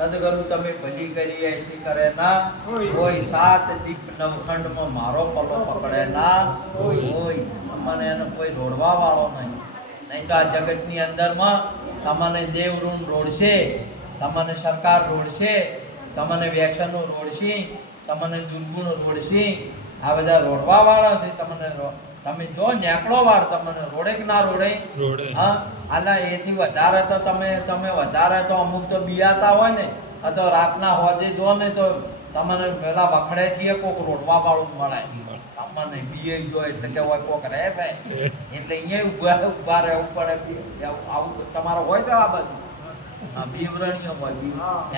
સદગુરુ તમે ભલી કરી એસી કરે ના કોઈ સાત દીપ નવખંડમાં મારો પલ્લો પકડે ના કોઈ તમને એનો કોઈ રોડવા વાળો નહીં તો આ જગતની અંદરમાં તમને દેવ ઋણ રોડશે, તમને સરકાર રોડશે, તમને વ્યસનો રોડશે, તમને દુર્ગુણ રોડશે. આ બધા રોડવા વાળા છે. તમે જો નેકળો વાર તમને રોડે કે ના રોડે? હા, આલા એથી વધારે તો તમે વધારે તો અમુક તો બિયાતા હોય ને, તો રાતના હોજે જો ને તો તમને પેલા વખડેથી કોક રોડવા વાળું મળે. તમને બીએ જો એટલે કે હોય કોક રહેશે એટલે અહીંયા ઉભા રહેવું પડે. આવું તમારો હોય છે આ બધું? હા, બીવરણીય હોય.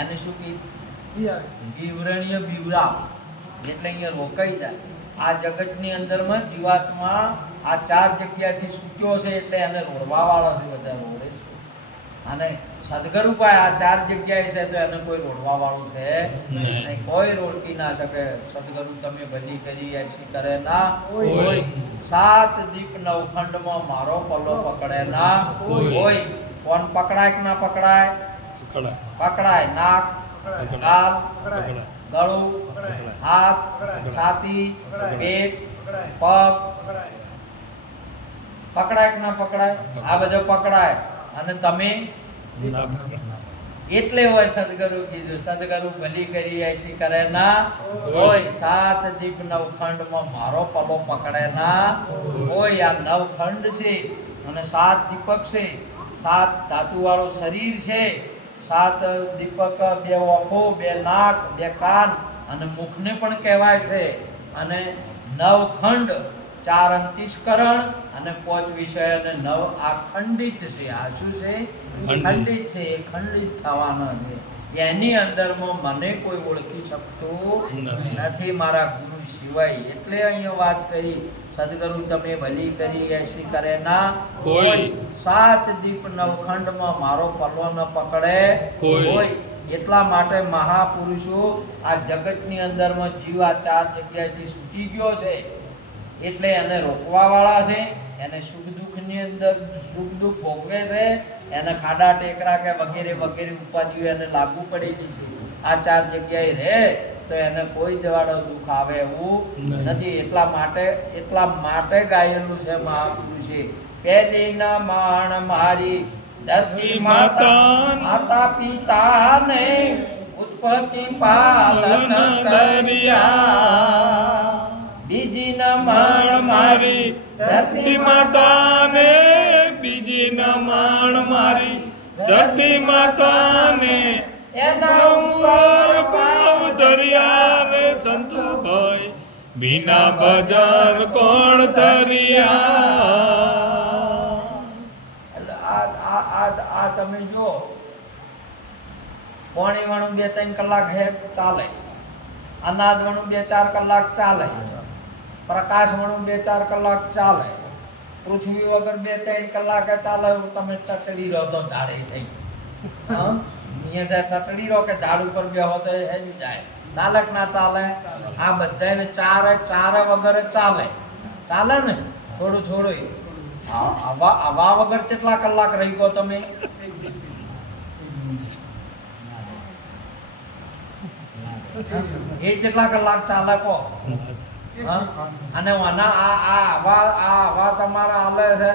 એને શું કે બીવરણીય બીવરાવ એટલે અહીંયા રોકાઈ જાય. આ જગતની અંદરમાં જીવાત્મા આ ચાર જગ્યાથી છૂટ્યો છે એટલે એને રોડવા વાળા છે, બધા રોડે છે. અને સદગુરુ પાસે આ ચાર જગ્યાએ છે તો એને કોઈ રોડવા વાળું છે નહીં, કોઈ રોડકી ના શકે. સદગુરુ તમે ભલી કરી એસી કરે ના કોઈ સાત દીપ નવખંડમાં મારો પલ્લો પકડે ના કોઈ. કોણ પકડાય કે ના પકડાય? પકડાય. નાક, કાન, ગળું, હાથ, છાતી, પેટ, પગ પકડાય કે ના પકડાય? આ બધું પકડાય. અને તમે એટલે હોય સદગુરુ કીધું સદગુરુ ભલી કરી એસી કરે ના કોઈ સાત દીપ નવખંડમાં મારો પલ્લો પકડે ના કોઈ. આ નવખંડ છે અને સાત દીપક છે, સાત ધાતુ વાળું શરીર છે, સાત દીપક, બે ઓખો, બે નાક, બે કાન અને મુખને પણ કહેવાય છે. અને નવખંડ, ચાર અંતિષ્કરણ અને પાંચ વિષય અને નવ આ ખંડિત છે. આ શું છે? ખંડિત છે. એ ખંડિત થવાના છે. એની અંદરમાં મને કોઈ ઓળખી શકતું નથી મારા ગુરુ સિવાય. એટલે અહીંયા વાત કરી સદગુરુ તમે ભલી કરી એસી કરે ના કોઈ. સાત દીપ નવખંડમાં મારો પલ્લો ન પકડે કોઈ. એટલા માટે મહાપુરુષો આ જગતની અંદરમાં જીવ આ ચાર જગ્યાએથી છૂટી ગયો છે એટલે એને રોકવા વાળા છે. એને સુખ દુઃખની અંદર સુખ દુઃખ ભોગવે છે. એને ખાડા ટેકરા કે વગેરે વગેરે ઉપાધિઓ એને લાગુ પડેલી છે. આ ચાર જગ્યાએ રહે તો એને કોઈ દેવાડો દુઃખ આવે એવું નથી. એટલા માટે ગાયેલું છે મહાપુરુષે, પહેલી ના માણ મારી ધરતી માતા, માતા પિતા ને ઉત્પત્તિ પાલન કર્યા. બીજી ના માણ મારી ધરતી માતા ને, બીજી ના માણ મારી ધરતી માતા ને, એના ઉપર ભાવ દરિયા રે સંતુભાઈ, વિના ભજન કોણ તરિયા. આ તમે જો પાણી વાળું 2-3 કલાક હે ચાલે, અનાજ વાળું 2-4 કલાક ચાલે, પ્રકાશ વાળું 2-4 કલાક ચાલે, પૃથ્વી વગર 2-3 કલાક ચાલે. તમે ટટડી રહો તો ઝાડે થઈ અહીંયા ટટડી રહો કે ઝાડ ઉપર બેહો તો હેજી જાય. ચાલે કે ના ચાલે? આ બધાને ચારે વગર ચાલે ને થોડું થોડું. હવા વગર કેટલા કલાક રહી ગયો તમે? એ કેટલા કલાક ચાલે કહો? અને હવા તમારા હાલે છે,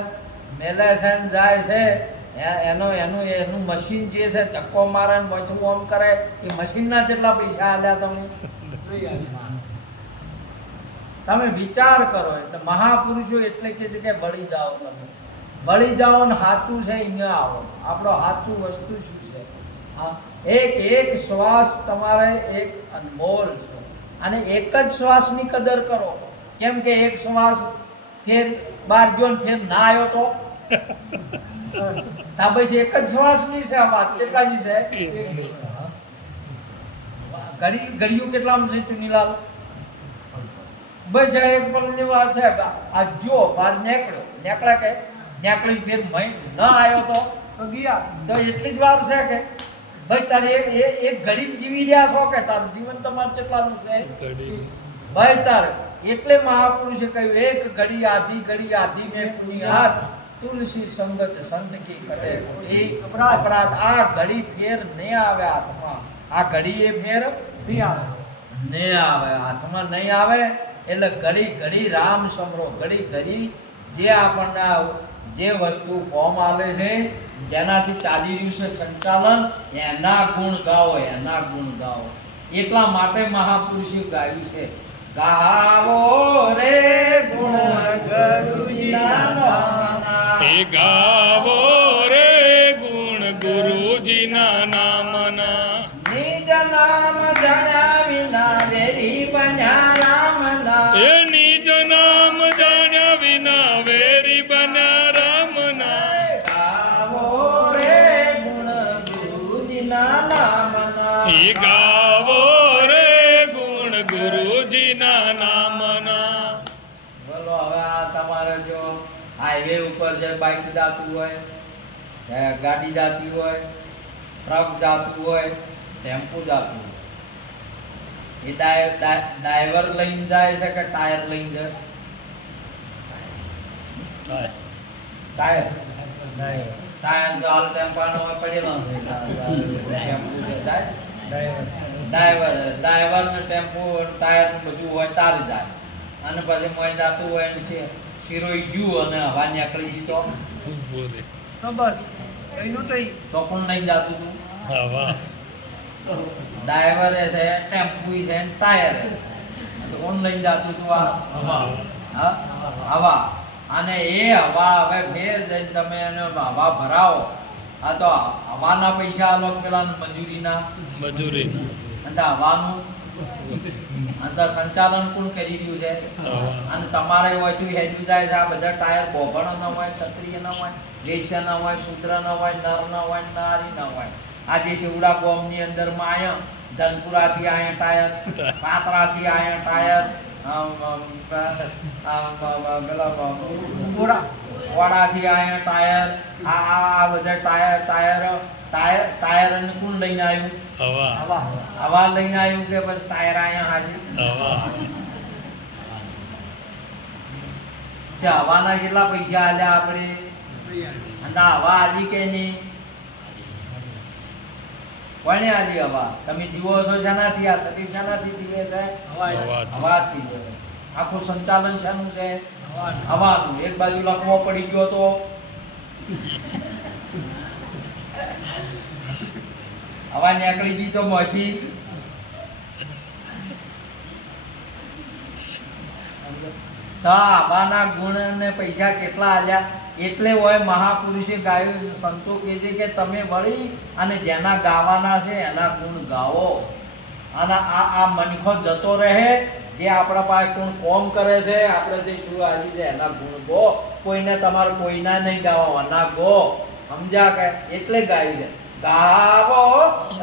મેલે છે ને જાય છે. એનું મશીન જે છે ધક્કો મારે ને બધું ઓમ કરે, એ મશીનના જેટલા પૈસા આલ્યા તમે વિચાર કરો. એટલે મહાપુરુષો એટલે કે છે કે બળી જાઓ, તમે બળી જાઓ ને સાચું છે અહીંયા આવો. આપણો સાચું વસ્તુ શું છે? એક શ્વાસ તમારે એક અનમોલ છે અને એક જ શ્વાસની કદર કરો. કેમ કે એક શ્વાસ ફેર બાર ગયો ને ફેર ના આવ્યો તો પછી એક જ શ્વાસની છે આ વાત. કેટલાની છે? ઘડિયું કેટલામાં છે ચુનીલાલ? બસ એક પલની વાત છે. આ જો બહાર નીકળ્યા કે નીકળી ફેર મહી ન આવ્યો તો ગયા તો એટલી જ વાર છે કે ભાઈ તારે એક ઘડી જીવી રહ્યા છો કે તારું જીવન તમારું કેટલાનું છે ભાઈ તારે? એટલે મહાપુરુષે કહ્યું એક ઘડી આધી મેં પુનિયાત તુલસી સંગત સંત કી કટે અપરાધ. આ ઘડી ફેર નહીં આવે હાથમાં. આ ઘડી એ ફેર નહીં આવે. નહીં આવે, હાથમાં નહીં આવે એટલે ઘડી ઘડી રામ સમરો, ઘડી ઘડી જે આપણને જે વસ્તુ ફોર્મ આવે છે જેનાથી ચાલી રહ્યું છે સંચાલન, એના ગુણ ગાઓ, એના ગુણ ગાઓ. એટલા માટે મહાપુરુષે ગાયું છે, ગાવો રે ગુણ ગુરુજીના નામના. હે ગાવો રે ગુણ ગુરુજીના નામના. નિજ નામ જાણ્યા વિના વેરી બન્યા રામના. એ નિજ નામ જાણ્યા વિના વેરી બન્યા રામના. ગાવો રે ગુણ ગુરુજીના નામના. હે ગાવો રે ગુણ ગુરુજીના નામના. બોલો હવે આ તમારે જો હાઈવે ઉપર જે બાઇક જાતું હોય, ગાડી જાતી હોય, ટ્રક જાતું હોય, ટેમ્પો જાતું હોય, એ ડ્રાઈવર લઈને જાય છે કે ટાયર લઈને જાય? ટાયર ટાયર તો હાલ ટેમ્પાનો હોય પડેલો છે. ટેમ્પો છે ડ્રાઈવર ને ટેમ્પો ટાયર ને બધું હોય ચાલી જાય, અને પછી મોય જાતું હોય ને શિરોઈ ગયું અને હવા નીકળી ગઈ તો તો બસ એનું તો તો કોણ લઈને જાતું હતું? હવા. ડ્રાઈવરે છે, ટેમ્પો છે ને ટાયર છે, તો કોણ લઈને જાતું હતું? આ હા હવા. અને એ હવા હવે ફેર જઈને તમે એને હવા ભરાવો, આ તો હવાના પૈસા આલો પેલા મજૂરીના, મજૂરી. અને હવાનું અને સંચાલન કોણ કરી રહ્યું છે? અને તમારે હોયથી હેડ્યું જાય છે આ બધા ટાયર બોભણો ન હોય, ક્ષત્રિય ન હોય, વૈશ્ય ન હોય, શૂદ્ર ન હોય, નર ન હોય, નારી ન હોય. આ જે શિવડા ગોમની અંદરમાં આયા ધનપુરાથી આયા ટાયર, પાતરાથી આયા ટાયર, વડાથી આયા ટાયર, આ બધા ટાયર અને કોણ લઈને આવ્યું? હવા. હવા લઈને આવ્યું કે બસ ટાયર આયા હાજી? હવા. કે હવાના કેટલા પૈસા આલ્યા આપણે? અને હવા આલી કે નહીં? કોને આલી હવા? તમે જીવો છો શાનાથી? આ શરીર શાનાથી જીવે છે? હવાથી જીવે. આખું સંચાલન શાનું છે? હવાનું. એક બાજુ લખવો પડી ગયો તો હવા નીકળી ગઈ તો મોંથી તો હવાના ગુણ ને પૈસા કેટલા આલ્યા? એટલે હોય મહાપુરુષે ગાયું, સંતો કહે છે કે તમે વળી અને જેના ગાવાના છે એના ગુણ ગાઓ. અને આ મનખો જતો રહે, જે આપણા પાસે કોણ કોમ કરે છે, આપણે જે શું આવી છે એના ગુણ ગો. કોઈને તમારે કોઈના નહીં ગાવા, ના ગો. સમજ્યા કે? એટલે ગાયું છે, ગાવો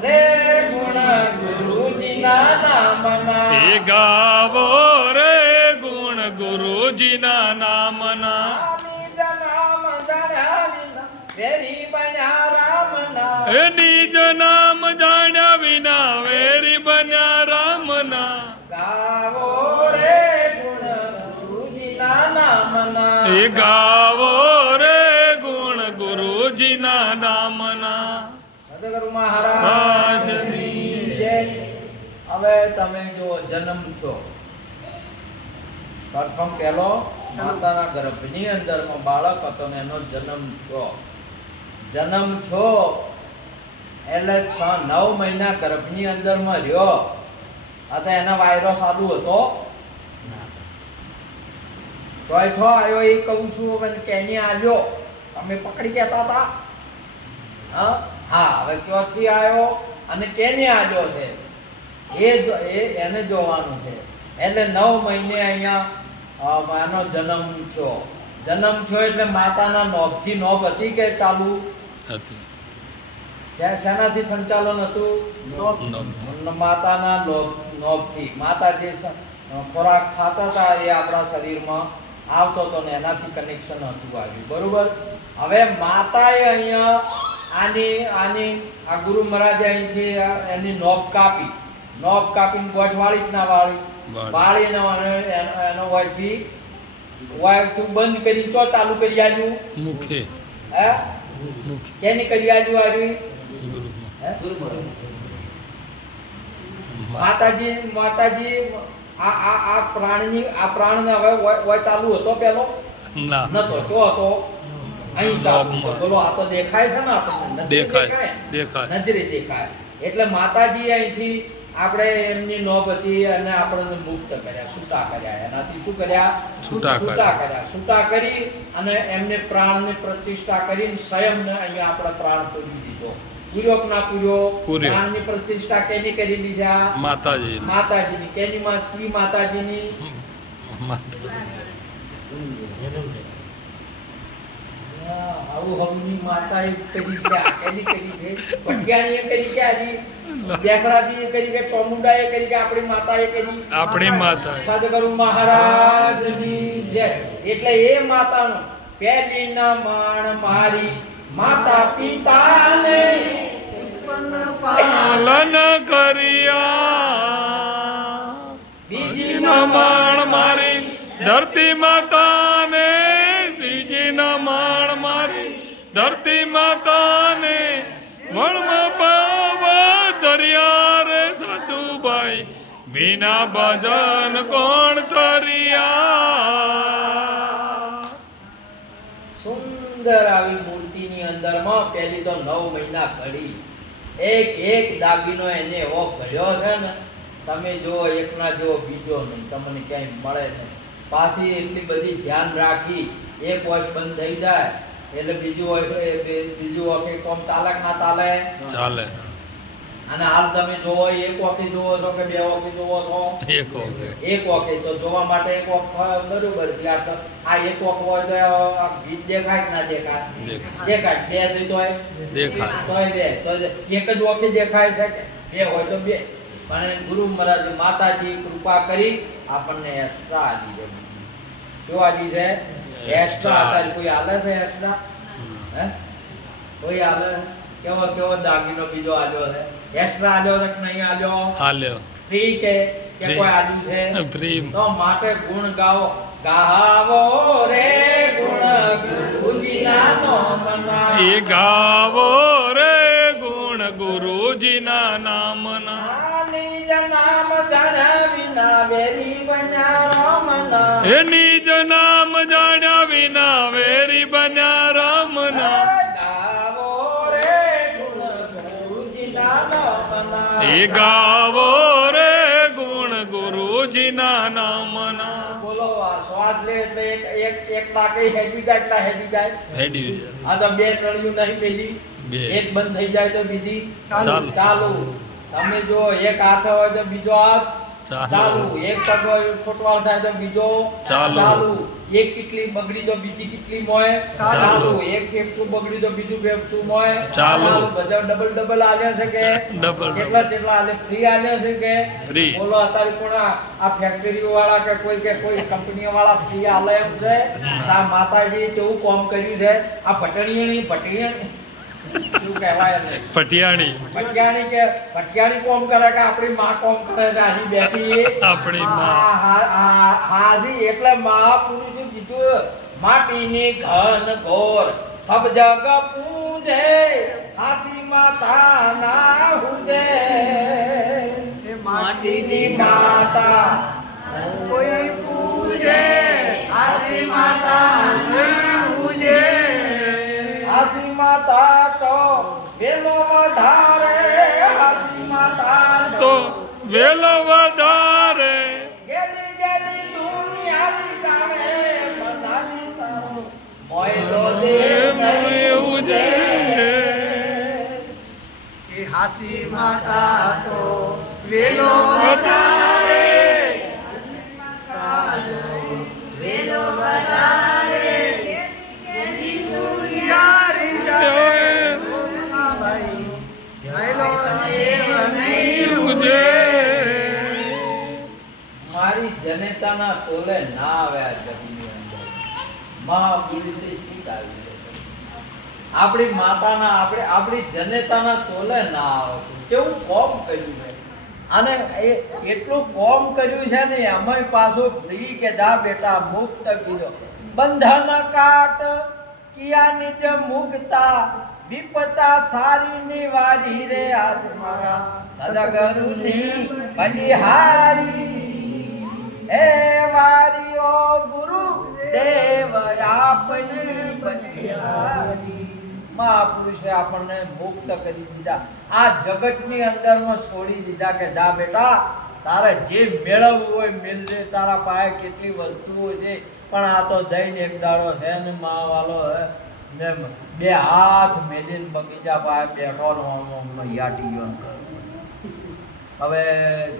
રે ગુણ ગુરુજીના નામના. હે ગાવો રે ગુણ ગુરુજીના નામના. વેરી બન્યા રામના. હે નિજ નામ જાણ્યા વિના વેરી બન્યા રામના. ગાવો રે ગુણ ગુરુજીના નામના. હે ગાવો રે ગુણ ગુરુજીના નામના. સદગુરુ મહારાજની જય. હવે તમે જો જન્મ થયો, પ્રથમ પહેલો માતાના ગર્ભની અંદરમાં બાળક હતો ને એનો જન્મ થયો. જન્મ થયો એટલે 6-9 મહિના ગર્ભની અંદરમાં રહ્યો. અથવા એના વાયરસ ચાલુ હતો તોય થો આવ્યો એ કહું છું. મને કેની આવ્યો તમે પકડી કહેતા હતા? હા હવે ક્યાંથી આવ્યો અને કેને આવ્યો છે એને જોવાનું છે. એટલે 9 મહિને અહીંયા એનો જન્મ થયો. જન્મ થયો એટલે માતાના નોભથી નોભ હતી કે ચાલુ હતી? શેનાથી સંચાલન હતું? માતાના નોભથી. માતા જે ખોરાક ખાતા હતા એ આપણા શરીરમાં આવતો હતો ને એનાથી કનેક્શન હતું આવ્યું. બરોબર. હવે માતાએ અહીંયા આની આ ગુરુ મહારાજે અહીંથી એની નોભ કાપીને ગોઠ વાળી જ ના વાળી એનો વાયથી બંધ કરી ચો ચાલુ કરી આલ્યું મુખે. હે કેની કરી આલ્યું માતાજી આ પ્રાણને હવે હોય ચાલુ હતો પેલો ના નતો તો હતો અહીં ચાલુ હતો. બોલો આ તો દેખાય છે ને આપણને દેખાય નજરે દેખાય. એટલે માતાજી અહીંથી આપણે એમની નોબતી અને આપણને મુક્ત કર્યા, છૂટા કર્યા. એનાથી શું કર્યા? છૂટા કર્યા. છૂટા કરી અને એમને પ્રાણની પ્રતિષ્ઠા કરીને સ્વયંને અહીંયા આપણે પ્રાણ પૂરી દીધો. પૂર્યો કે ના પૂર્યો? પ્રાણની પ્રતિષ્ઠા કેની કરેલી છે? માતાજીની. કેની માતાજીની? આવું હવની માતાએ કરી છે. આ કેની કરી છે? ભટિયાણીએ કરી કે આજી બેસરાજીએ કરી કે ચોમુંડાએ કરી કે આપણી માતાએ કરી? આપણી માતા. સદગુરુ મહારાજની જય. એટલે એ માતાનો પહેલી ના માણ મારી માતા પિતાને ઉત્પન્ન પાલન કર્યા. બીજી ના માણ મારી ધરતી માતાને, બીજી ના માણ મારી ધરતી માતાને વણમાં પાવા દરિયા રે સાધુભાઈ વિના ભજન કોણ કર્યા. સુંદર આવી મૂર્તિની અંદરમાં પહેલી તો 9 મહિના ઘડી એક દાગીનો એને એવો ઘડ્યો છે ને, તમે જો એકના જો બીજો નહીં, તમને ક્યાંય મળે નહીં. પાછી એટલી બધી ધ્યાન રાખી, એક વર્ષ બંધ થઈ જાય એટલે બીજું વખત કોમ ચાલે કે ના ચાલે? અને હાલ તમે જોવો એક વખત જોવો છો કે 2 વખત જોવો છો? એક વખત. તો જોવા માટે એક વખત બરોબર છે. આ એક વખત હોય તો ગીત દેખાય કે ના દેખાય? દેખાય. 2 છે તોય દેખાય. તોય 2. તો એક જ વખત દેખાય છે કે 2 હોય તો 2. પણ ગુરુ મહારાજ માતાજી કૃપા કરી આપણને એક્સ્ટ્રા આલી છે. શું આલી છે? એક્સ્ટ્રા. અત્યારે કોઈ આલે છે એક્સ્ટ્રા? હે કોઈ આલે? કેવો દાગીનો બીજો આલ્યો છે? એક્સ્ટ્રા આલ્યો છે કે નહીં આલ્યો? ફ્રી કે કોઈ આલ્યું છે? ફ્રી. તો માટે ગુણ ગાવો રે ગુણ ગુરુજીના નામના. એ ગાવો રે ગુણ ગુરુજીના નામના. નિજ નામ જાણ્યા વિના વેરી બન્યા રામના. એ નિજ નામ જાણ્યા વિના વેરી બન્યા રામના. ગાવો રે ગુણ ગુરુજીના નામના. એ ગાવો રે ગુણ ગુરુજીના નામના. બોલો આ શ્વાસ લે એટલે એક લાકે હેડી જાય. આ તો 2 ટળિયું નહીં પેલી. એક બંધ થઈ જાય તો બીજી ચાલુ. તમે જો એક હાથ હોય તો બીજો હાથ ચાલુ. એક પગ ખોટવાળ થાય તો બીજો ચાલુ. એક કિટલી બગડી તો બીજી કિટલી મોય ચાલુ. એક ફેફસું બગડી તો બીજું ફેફસું મોય ચાલુ. બધા ડબલ આલ્યા છે કે કેટલા આલે? ફ્રી આલ્યા છે કે ફ્રી? બોલો અત્યારે કોણ આ ફેક્ટરી વાળા કે કોઈ કંપની વાળા ફ્રી આલે એમ છે? આ માતાજી કેવું કામ કર્યું છે. આ ભટિયાણી શું કહેવાય? ભટિયાણી કોમ કરે કે આપણી માં કોમ કરે છે? આજી બેઠી આપણી માં. હાજી એટલે મહાપુરુષે કીધું માટીની ઘન ઘોર સબ જગ પૂજે હાસી માતા ના હુજે. માટીની માતા કોઈ પૂજે હાસી માતા ના હુજે. હાસી માતા તો વેલો વધારે. હાસી માતા તો વેલો વધારે. ગેલી દુનિયા જાણે બનાવી તારો મોયલો દે એવું છે. એ હાસી માતા તો વેલો વધારે. વેલો વધારે. મારી જનતાના તોલે ના આવે આ જગની અંદર. મહાપુરુષે સ્વીકારી છે. આપણી માતાના આપણી જનતાના તોલે ના આવે. કેવું કોમ કર્યું છે. અને એટલું કોમ કર્યું છે ને એમાંય પાછું ફ્રી કે જા બેટા મુક્ત કીધો. બંધન કાટ કિયા નિજ મુક્તા વિપતા સારી નિવારી રે આજ મારા સદગુરુની બલિહારી એ વારીઓ ગુરુ દેવ આપને બલિહારી મહાપુરુષે આપણને મુક્ત કરી દીધા આ જગતની અંદરમાં છોડી દીધા કે જા બેટા તારે જે મેળવવું હોય મેળવે તારા પાસે કેટલી વસ્તુઓ છે પણ આ તો જઈને એક દાડો છે ને માવાલો હે ને બે હાથ મેલીને બગીચા પાસે બેઠો યાટી ગયો હવે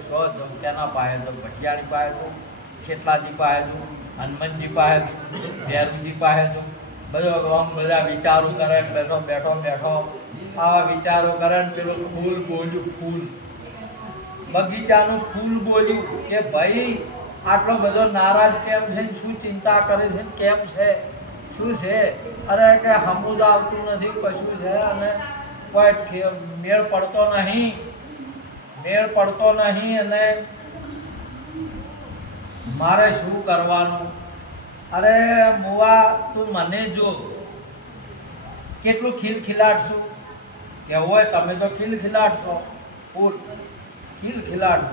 છો કેના પાસે તો ભટિયાણી પાસે તો છેટલાજી પાસે તો હનુમાનજી પાસે ભેરુજી પાસે તો બધા વિચારો કરે બેઠો બેઠો બેઠો આવા વિચારો કરે ને પેલું ફૂલ બોલ્યું ફૂલ બગીચાનું ફૂલ બોલ્યું કે ભાઈ આટલો બધો નારાજ કેમ છે શું ચિંતા કરે છે કેમ છે શું છે અરે કે હમુદ આવતું નથી કશું છે અને કોઈ મેળ પડતો નહીં અને મારે શું કરવાનું અરે મુવા તું મને જો કેટલું ખિલખિલાટશું કે હોય તમે તો ખિલખિલાટશો ફૂલ ખિલખિલાટ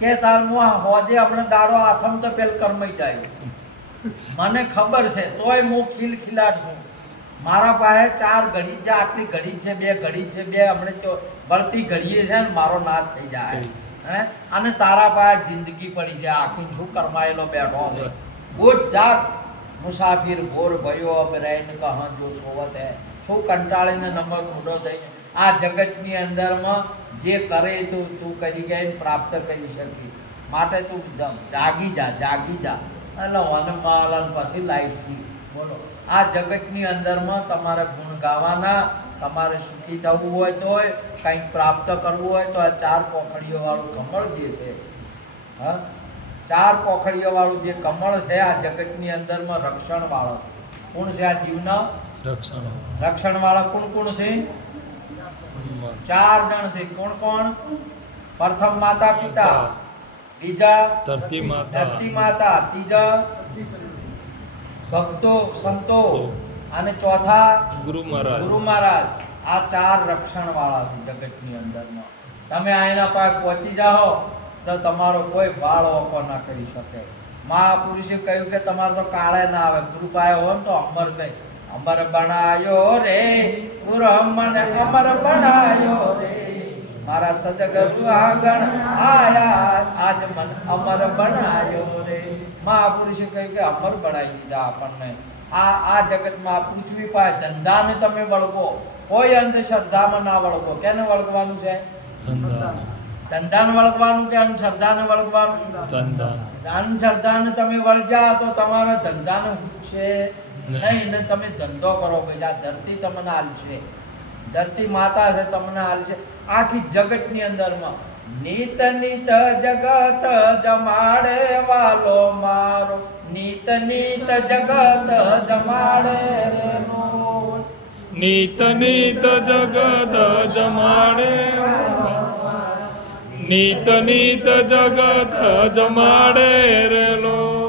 કે તાર હું હોજે આપણે દાડો આથમ તો પેલ કરમાઈ જાય મને ખબર છે તોય હું ખિલખિલાટ છું મારા પાસે 4 ઘડી છે આટલી ઘડી છે 2 ઘડી છે 2 હમણે બળતી ઘડીએ છે ને મારો નાશ થઈ જાય હે અને તારા પાસે જિંદગી પડી છે આખી શું કરમાયેલો બેઠો છે બુજ જાત મુસાફિર ભોર ભયો અબ રૈન કહા જો સોવત હે શું કંટાળીને નંબર મૂડો થઈને આ જગતની અંદરમાં જે કરે તો તું કરી ગઈ પ્રાપ્ત કરી શકી માટે તું જાગી જા એટલે વનમાલન પછી લાઈટ સી બોલો આ જગતની અંદરમાં તમારે ગુણ ગાવાના તમારે સુખી થવું હોય તો કંઈક પ્રાપ્ત કરવું હોય તો આ 4 પોખડીઓ વાળું કમળ જે છે હા 4 પોખડીઓ વાળું જે કમળ છે આ જગતની અંદરમાં રક્ષણ વાળો છે કોણ છે આ જીવના રક્ષણ વાળા કોણ છે 4 જણ છે કોણ પ્રથમ માતા પિતા બીજા ધરતી માતા ત્રીજા ભક્તો સંતો અને ચોથા ગુરુ મહારાજ આ 4 રક્ષણ વાળા છે જગતની અંદરમાં તમે આના પાસે પહોંચી જાઓ તો તમારો કોઈ વાળ ઓકો ના કરી શકે મહાપુરુષે કહ્યું કે તમારે તો કાળે ના આવે ગુરુ પાસે હોય ને તો અમર કઈ અમર બનાયો રે ગુરુ અમને અમર બનાયો રે મારા સદગુરુ આગળ આયા આજ મન અમર બનાયો રે મહાપુરુષે કહ્યું કે અમર બનાવી દીધા આપણને આ જગતમાં પૃથ્વી પાસે ધંધાને તમે વળગો કોઈ અંધશ્રદ્ધામાં ના વળગો કેને વળગવાનું છે ધંધાને વળગવાનું કે અંધશ્રદ્ધાને વળગવાનું અંધશ્રદ્ધાને તમે વળગ્યા તો તમારો ધંધાને છે નહીં ને તમે ધંધો કરો ભાઈ આ ધરતી તમને હાલશે ધરતી માતા છે તમને હાલશે આખી જગતની અંદરમાં નીત નીત જગત જમાડે વાલો મારો નીત નીત જગત જમાડે નીત નીત જગત જમાડે નીત નીત જગત જમાડે રેલો